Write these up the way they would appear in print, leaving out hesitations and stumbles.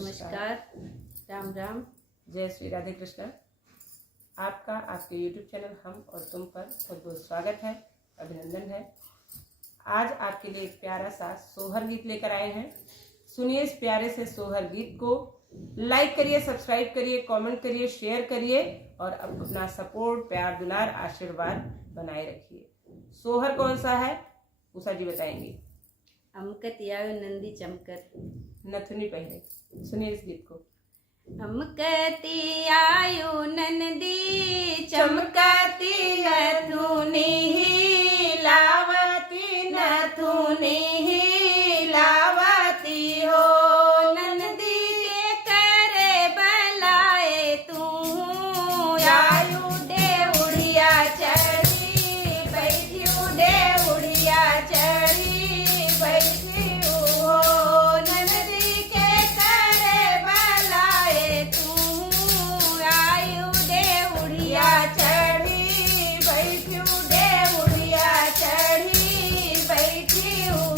नमस्कार, राम राम, जय श्री राधे कृष्ण। आपका आपके YouTube चैनल हम और तुम पर बहुत बहुत स्वागत है, अभिनंदन है। आज आपके लिए एक प्यारा सा सोहर गीत लेकर आए हैं। सुनिए इस प्यारे से सोहर गीत को। लाइक करिए, सब्सक्राइब करिए, कमेंट करिए, शेयर करिए और अपना सपोर्ट, प्यार, दुलार, आशीर्वाद बनाए रखिए। सोहर कौन सा है उषा जी बताएंगी। अमकत आयो नंदी चमकर, नथुनी पहने। सुनिए इस गीत को। अमकती आयो नंदी चमकती नथुनी लावती नथुनी लावती हो नंदी के करे बलाए तू आयु दे उड़िया चढ़ी बैठी दे उड़िया चढ़ी बैठी हो नंदी के करे बलाए तू आयु दे उड़िया चढ़ी बैठी दे उड़िया चढ़ी बैठी हो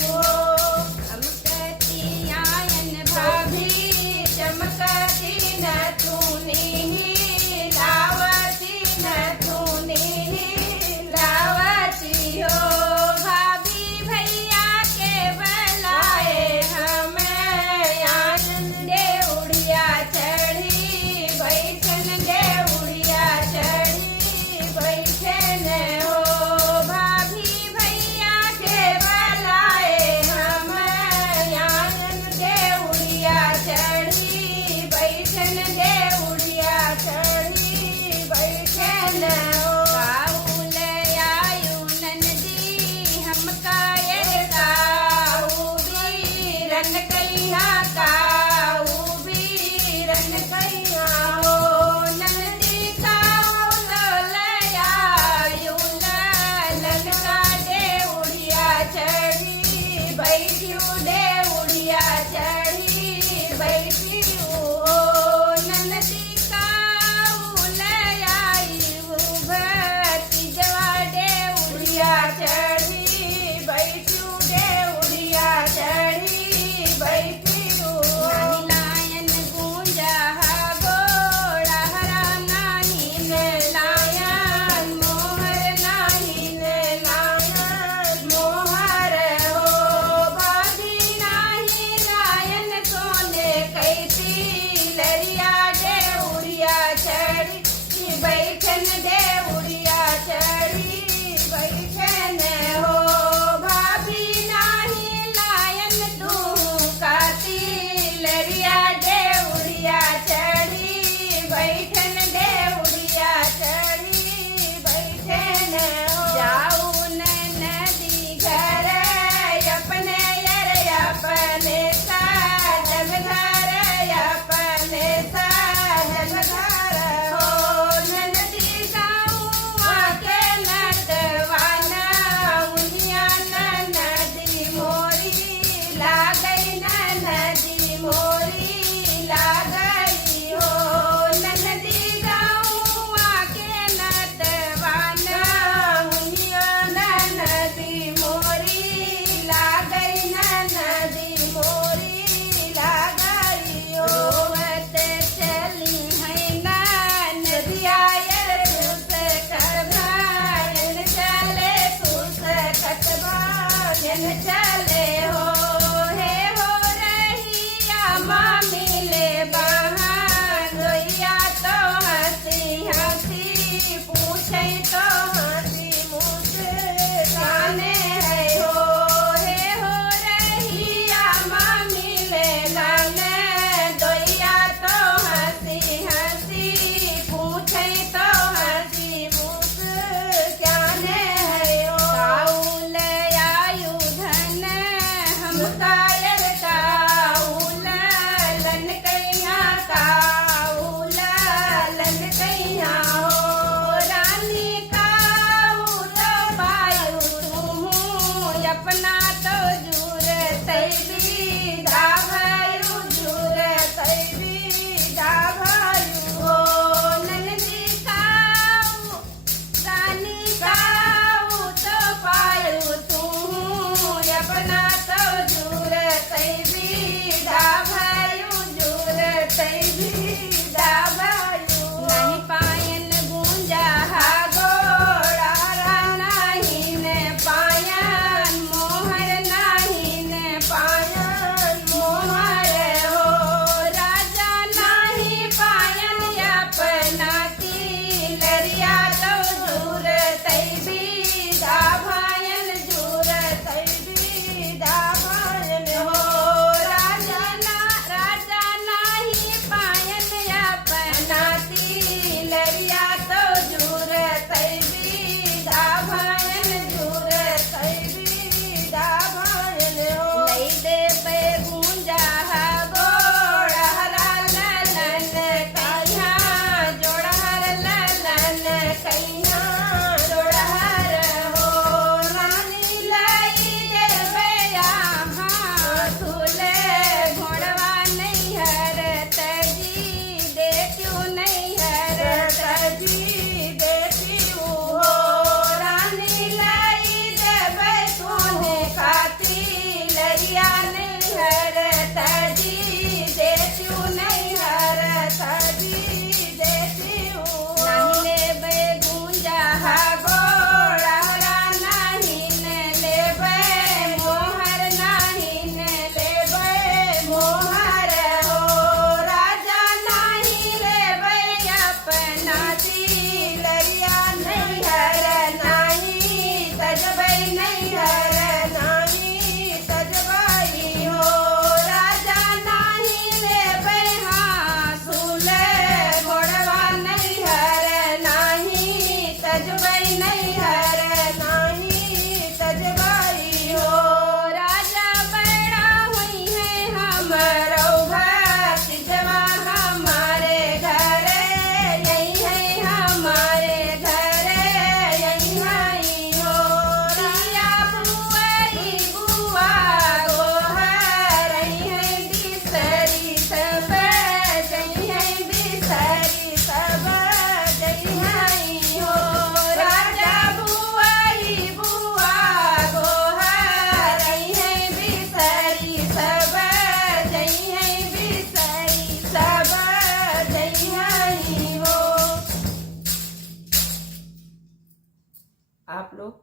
लोग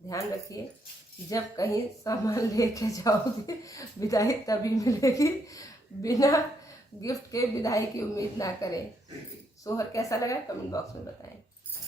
ध्यान रखिए, जब कहीं सामान लेके जाओगे विदाई तभी मिलेगी, बिना गिफ्ट के विदाई की उम्मीद ना करें। सोहर कैसा लगा कमेंट बॉक्स में बताएं।